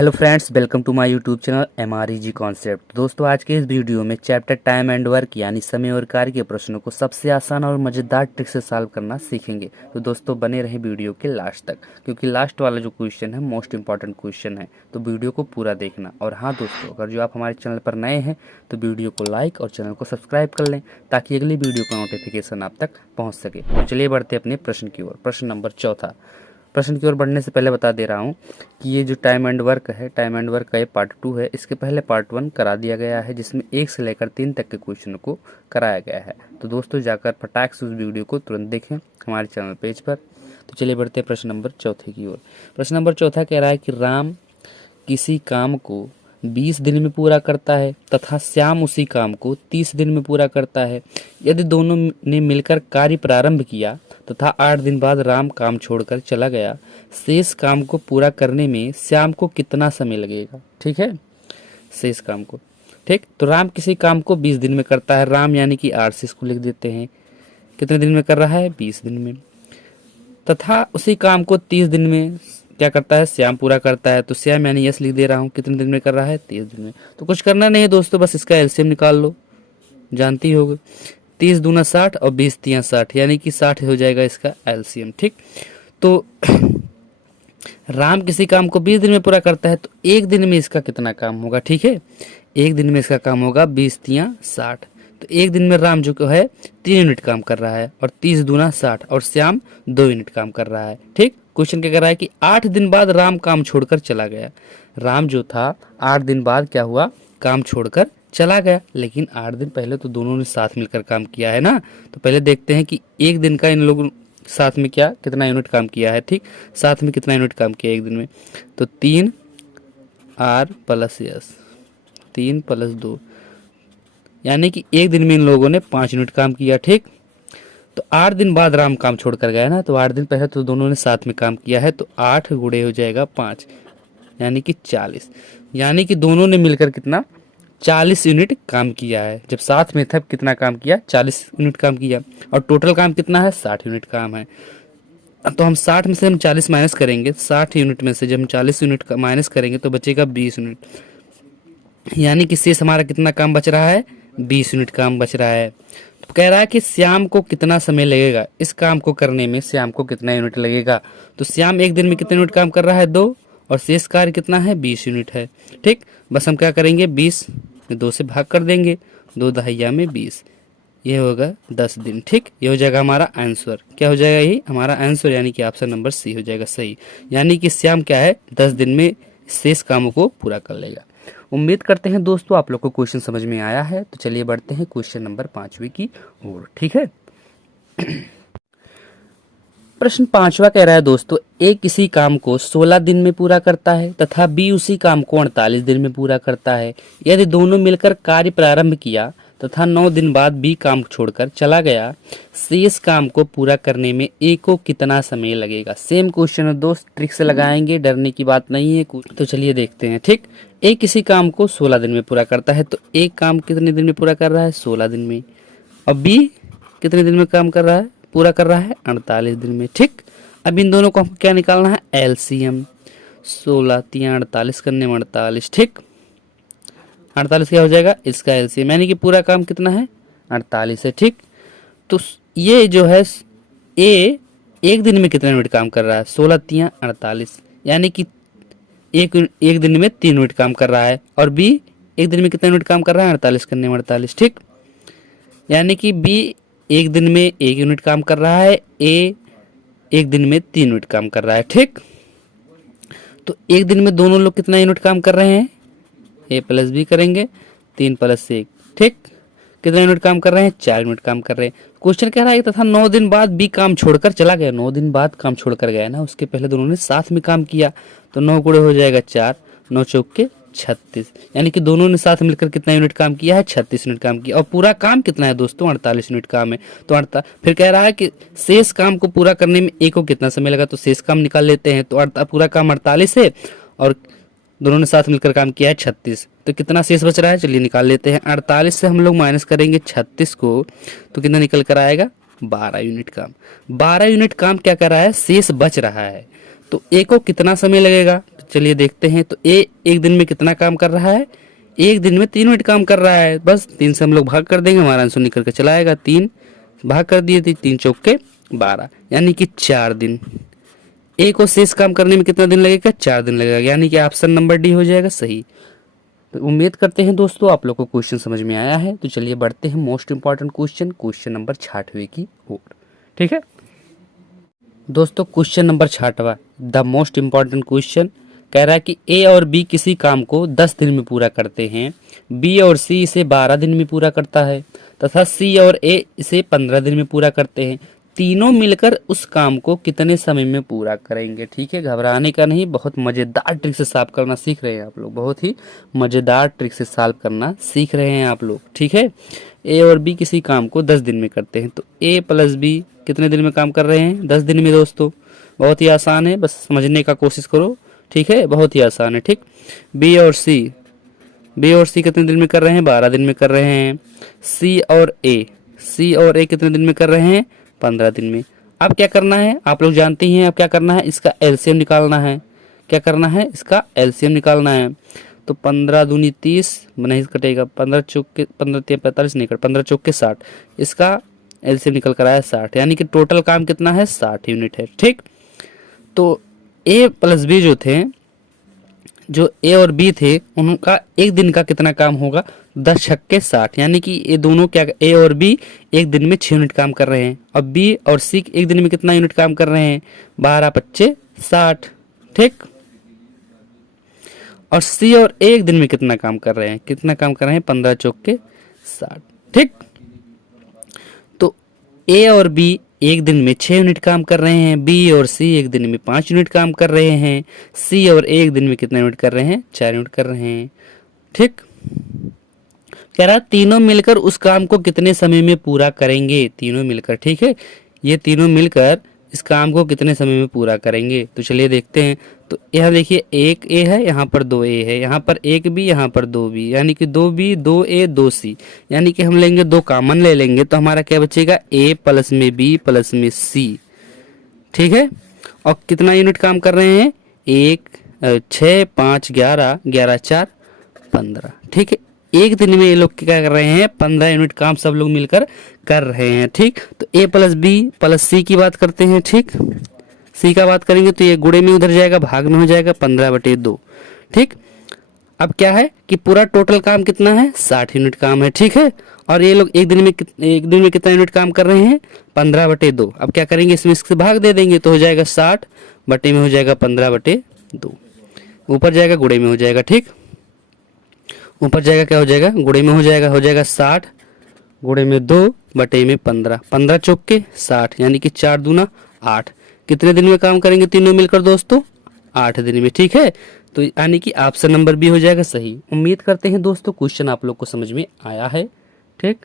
Hello friends, welcome to my YouTube channel MREG concept. दोस्तों, आज के इस वीडियो में चैप्टर टाइम एंड वर्क यानी समय और कार्य के प्रश्नों को सबसे आसान और मज़ेदार ट्रिक से सॉल्व करना सीखेंगे। तो दोस्तों, बने रहे वीडियो के लास्ट तक, क्योंकि लास्ट वाला जो क्वेश्चन है मोस्ट इंपॉर्टेंट क्वेश्चन है। तो वीडियो को पूरा देखना। और हाँ दोस्तों, अगर जो आप हमारे चैनल पर नए हैं तो वीडियो को लाइक और चैनल को सब्सक्राइब कर लें, ताकि अगली वीडियो का नोटिफिकेशन आप तक पहुँच सके। तो चलिए बढ़ते अपने प्रश्न की ओर। प्रश्न नंबर चौथा। प्रश्न की ओर बढ़ने से पहले बता दे रहा हूँ कि ये जो टाइम एंड वर्क है, टाइम एंड वर्क का ये पार्ट 2 है। इसके पहले पार्ट 1 करा दिया गया है, जिसमें 1 से लेकर 3 तक के क्वेश्चन को कराया गया है। तो दोस्तों, जाकर फटाक से उस वीडियो को तुरंत देखें हमारे चैनल पेज पर। तो चलिए बढ़ते हैं प्रश्न नंबर चौथे की ओर। प्रश्न नंबर चौथा कह रहा है कि राम किसी काम को 20 दिन में पूरा करता है तथा श्याम उसी काम को 30 दिन में पूरा करता है। यदि दोनों ने मिलकर कार्य प्रारंभ किया तथा 8 दिन बाद राम काम छोड़कर चला गया, शेष काम को पूरा करने में श्याम को कितना समय लगेगा? ठीक है, शेष काम को। ठीक, तो राम किसी काम को 20 दिन में करता है। राम यानी कि 8 से इसको लिख देते हैं। कितने दिन में कर रहा है? 20 दिन में। तथा उसी काम को 30 दिन में क्या करता है? श्याम पूरा करता है। तो श्याम यानी यस लिख दे रहा हूँ। कितने दिन में कर रहा है? 30 दिन में। तो कुछ करना नहीं है दोस्तों, बस इसका एलसीएम निकाल लो, जानती होगी। 30 दूना 60 और 20 तिया 60, यानी कि 60 हो जाएगा इसका एलसीएम। ठीक, तो राम किसी काम को 20 दिन में पूरा करता है, तो एक दिन में इसका कितना काम होगा? ठीक है, एक दिन में इसका काम होगा 20 तिया 60। तो एक दिन में राम जो है 3 यूनिट काम कर रहा है, और 30 दूना 60, और श्याम 2 यूनिट काम कर रहा है। ठीक, क्वेश्चन क्या कह रहा है कि 8 दिन बाद राम काम छोड़कर चला गया। राम जो था 8 दिन बाद क्या हुआ? काम छोड़कर चला गया। लेकिन 8 दिन पहले तो दोनों ने साथ मिलकर काम किया है ना। तो पहले देखते हैं कि एक दिन का इन लोगों साथ में कितना यूनिट काम किया है। ठीक, साथ में कितना यूनिट काम किया एक दिन में? तो 3 R + S, 3 + 2, यानी कि एक दिन में इन लोगों ने 5 यूनिट काम किया। ठीक, तो 8 दिन बाद राम काम छोड़ कर गया ना, तो 8 दिन पहले तो दोनों ने साथ में काम किया है। तो 8 गुणे हो जाएगा 5, यानी कि 40। यानी कि दोनों ने मिलकर कितना? 40 यूनिट काम किया है। जब साथ में था कितना काम किया? 40 यूनिट काम किया। और टोटल काम कितना है? 60 यूनिट काम है। तो हम 60 में से हम 40 माइनस करेंगे। 60 यूनिट में से जब हम 40 यूनिट माइनस करेंगे तो बचेगा 20 यूनिट, यानी कि शेष हमारा कितना काम बच रहा है? 20 यूनिट काम बच रहा है। तो कह रहा है कि श्याम को कितना समय लगेगा इस काम को करने में, श्याम को कितना यूनिट लगेगा? तो श्याम एक दिन में कितने यूनिट काम कर रहा है? 2, और शेष कार्य कितना है? 20 यूनिट है। ठीक, बस हम क्या करेंगे? 20 में 2 से भाग कर देंगे। 2 दहाइया में 20, ये होगा 10 दिन। ठीक, ये हो जाएगा हमारा आंसर। क्या हो जाएगा? यही हमारा आंसर, यानी कि ऑप्शन नंबर सी हो जाएगा सही। यानी कि श्याम क्या है? 10 दिन में शेष कामों को पूरा कर लेगा। उम्मीद करते हैं दोस्तों आप लोग को क्वेश्चन समझ में आया है। तो चलिए बढ़ते हैं क्वेश्चन नंबर 5वीं की ओर। ठीक है, प्रश्न 5वां कह रहा है दोस्तों, ए किसी काम को 16 दिन में पूरा करता है तथा बी उसी काम को 48 दिन में पूरा करता है। यदि दोनों मिलकर कार्य प्रारंभ किया तथा 9 दिन बाद बी काम छोड़कर चला गया, शेष काम को पूरा करने में ए को कितना समय लगेगा? सेम क्वेश्चन है दोस्त, ट्रिक से लगाएंगे, डरने की बात नहीं है। तो चलिए देखते हैं। ठीक, ए किसी काम को 16 दिन में पूरा करता है, तो एक काम कितने दिन में पूरा कर रहा है? 16 दिन में। और बी कितने दिन में काम कर रहा है? पूरा कर रहा है 48 दिन में। ठीक, अब इन दोनों को हमको क्या निकालना है? एलसीएम। 16 तिया 48 करने में 48। ठीक, 48 क्या हो जाएगा? इसका एलसीएम, यानी कि पूरा काम कितना है? 48 है। ठीक, तो ये जो है ए एक दिन में कितने यूनिट काम कर रहा है? 16 तिया 48, यानी कि एक दिन में 3 यूनिट काम कर रहा है। और बी एक दिन में कितने यूनिट काम कर रहा है? 48 करने में 48। ठीक, यानी कि बी एक दिन में 1 यूनिट काम कर रहा है, ए एक दिन में 3 यूनिट काम कर रहा है। ठीक, तो एक दिन में दोनों लोग कितना यूनिट काम कर रहे हैं? ए + बी करेंगे, 3 + 1। ठीक, कितने यूनिट काम कर रहे हैं? 4 यूनिट काम कर रहे हैं। क्वेश्चन कह रहा है तथा 9 दिन बाद बी काम छोड़कर चला गया। 9 दिन बाद काम छोड़कर गया ना, उसके पहले दोनों ने साथ में काम किया। तो 9 गुणे हो जाएगा 4, 9 चौके 36, यानी कि दोनों ने साथ मिलकर कितना यूनिट काम किया है? 36 यूनिट काम किया। और पूरा काम कितना है दोस्तों? 48 यूनिट काम है। तो फिर कह रहा है कि शेष काम को पूरा करने में ए को कितना समय लगा? तो शेष काम निकाल लेते हैं। तो पूरा काम 48 है और दोनों ने साथ मिलकर काम किया है 36, तो कितना शेष बच रहा है? चलिए निकाल लेते हैं। 48 से हम लोग माइनस करेंगे 36 को, तो कितना निकल कर आएगा? 12 यूनिट काम। 12 यूनिट काम क्या कर रहा है? शेष बच रहा है। तो ए को कितना समय लगेगा? चलिए देखते हैं। तो ए एक दिन में कितना काम कर रहा है, एक दिन में 3 मिनट काम कर रहा है। बस 3 से हम लोग भाग कर देंगे, हमारा आंसर निकल के चला आएगा। 3 भाग कर दिए थे, 3 चौके 12 यानी कि 4 दिन। ए को शेष काम करने में कितना दिन लगेगा, 4 दिन लगेगा, यानी कि ऑप्शन नंबर डी हो जाएगा सही। तो उम्मीद करते हैं दोस्तों आप लोग को क्वेश्चन समझ में आया है। तो चलिए बढ़ते हैं मोस्ट इंपॉर्टेंट क्वेश्चन नंबर 6वें की ओर। ठीक है दोस्तों, क्वेश्चन नंबर 6वां, द मोस्ट इंपॉर्टेंट क्वेश्चन कह रहा है कि ए और बी किसी काम को 10 दिन में पूरा करते हैं, बी और सी इसे 12 दिन में पूरा करता है तथा सी और ए इसे 15 दिन में पूरा करते हैं। तीनों मिलकर उस काम को कितने समय में पूरा करेंगे। ठीक है, घबराने का नहीं, बहुत मज़ेदार ट्रिक से सॉल्व करना सीख रहे हैं आप लोग, बहुत ही मज़ेदार ट्रिक से सॉल्व करना सीख रहे हैं आप लोग। ठीक है, ए और बी किसी काम को 10 दिन में करते हैं, तो ए प्लस बी कितने दिन में काम कर रहे हैं, 10 दिन में। दोस्तों बहुत ही आसान है, बस समझने का कोशिश करो। ठीक है, बहुत ही आसान है। ठीक, बी और सी कितने दिन में कर रहे हैं, 12 दिन में कर रहे हैं। सी और ए कितने दिन में कर रहे हैं, 15 दिन में। अब क्या करना है, आप लोग जानते ही हैं, अब क्या करना है, इसका एलसीएम निकालना है। क्या करना है, इसका एलसीएम निकालना है। तो 15 दूनी 30 नहीं कटेगा, 15 चौक के 15 45 नहीं कट, 15 चौक के 60, इसका एलसीएम निकल कर आया 60, यानी कि टोटल काम कितना है, 60 यूनिट है। ठीक, तो ए प्लस बी जो ए और बी थे उनका एक दिन का कितना काम होगा, 10 छक्के 60, यानी कि ये दोनों क्या, ए और बी एक दिन में 6 यूनिट काम कर रहे हैं। अब बी और सी एक दिन में कितना यूनिट काम कर रहे हैं, 12 पच्चे 60। ठीक, और सी और ए एक दिन में कितना काम कर रहे हैं, 15 चौके 60। ठीक, तो ए और बी एक दिन में 6 यूनिट काम कर रहे हैं, बी और सी एक दिन में 5 यूनिट काम कर रहे हैं, सी और ए एक दिन में कितना यूनिट कर रहे हैं, 4 यूनिट कर रहे हैं। ठीक, कह रहा तीनों मिलकर उस काम को कितने समय में पूरा करेंगे, तीनों मिलकर। ठीक है, ये तीनों मिलकर इस काम को कितने समय में पूरा करेंगे। तो चलिए देखते हैं। तो यहाँ देखिए, एक ए है, यहाँ पर 2 ए है, यहाँ पर एक बी, यहाँ पर 2 बी, यानी कि 2 बी 2 ए 2 सी, यानी कि हम लेंगे 2 कॉमन ले लेंगे, तो हमारा क्या बचेगा, ए प्लस में बी प्लस में सी। ठीक है, और कितना यूनिट काम कर रहे हैं, 6 5 11 11 4 15। ठीक है, एक दिन में ये लोग क्या कर रहे हैं, 15 यूनिट काम सब लोग मिलकर कर रहे हैं। ठीक, तो ए प्लस बी प्लस सी की बात करते हैं। ठीक, सी का बात करेंगे तो ये गुणे में उधर जाएगा, भाग में हो जाएगा, 15/2। ठीक, अब क्या है कि पूरा टोटल काम कितना है, 60 यूनिट काम है। ठीक है, और ये लोग एक दिन में कितना यूनिट काम कर रहे हैं, 15/2। अब क्या करेंगे, इसमें इससे भाग दे देंगे तो हो जाएगा 60 बटे में हो जाएगा 15/2, ऊपर जाएगा गुणे में हो जाएगा। ठीक, ऊपर जाएगा क्या हो जाएगा, गुणे में हो जाएगा 60 गुणे में 2 बटे में 15, 15 चौके 60, यानी कि 4 दूना 8। कितने दिन में काम करेंगे तीनों मिलकर दोस्तों, 8 दिन में। ठीक है, तो यानी कि ऑप्शन नंबर बी हो जाएगा सही। उम्मीद करते हैं दोस्तों क्वेश्चन आप लोग को समझ में आया है। ठीक।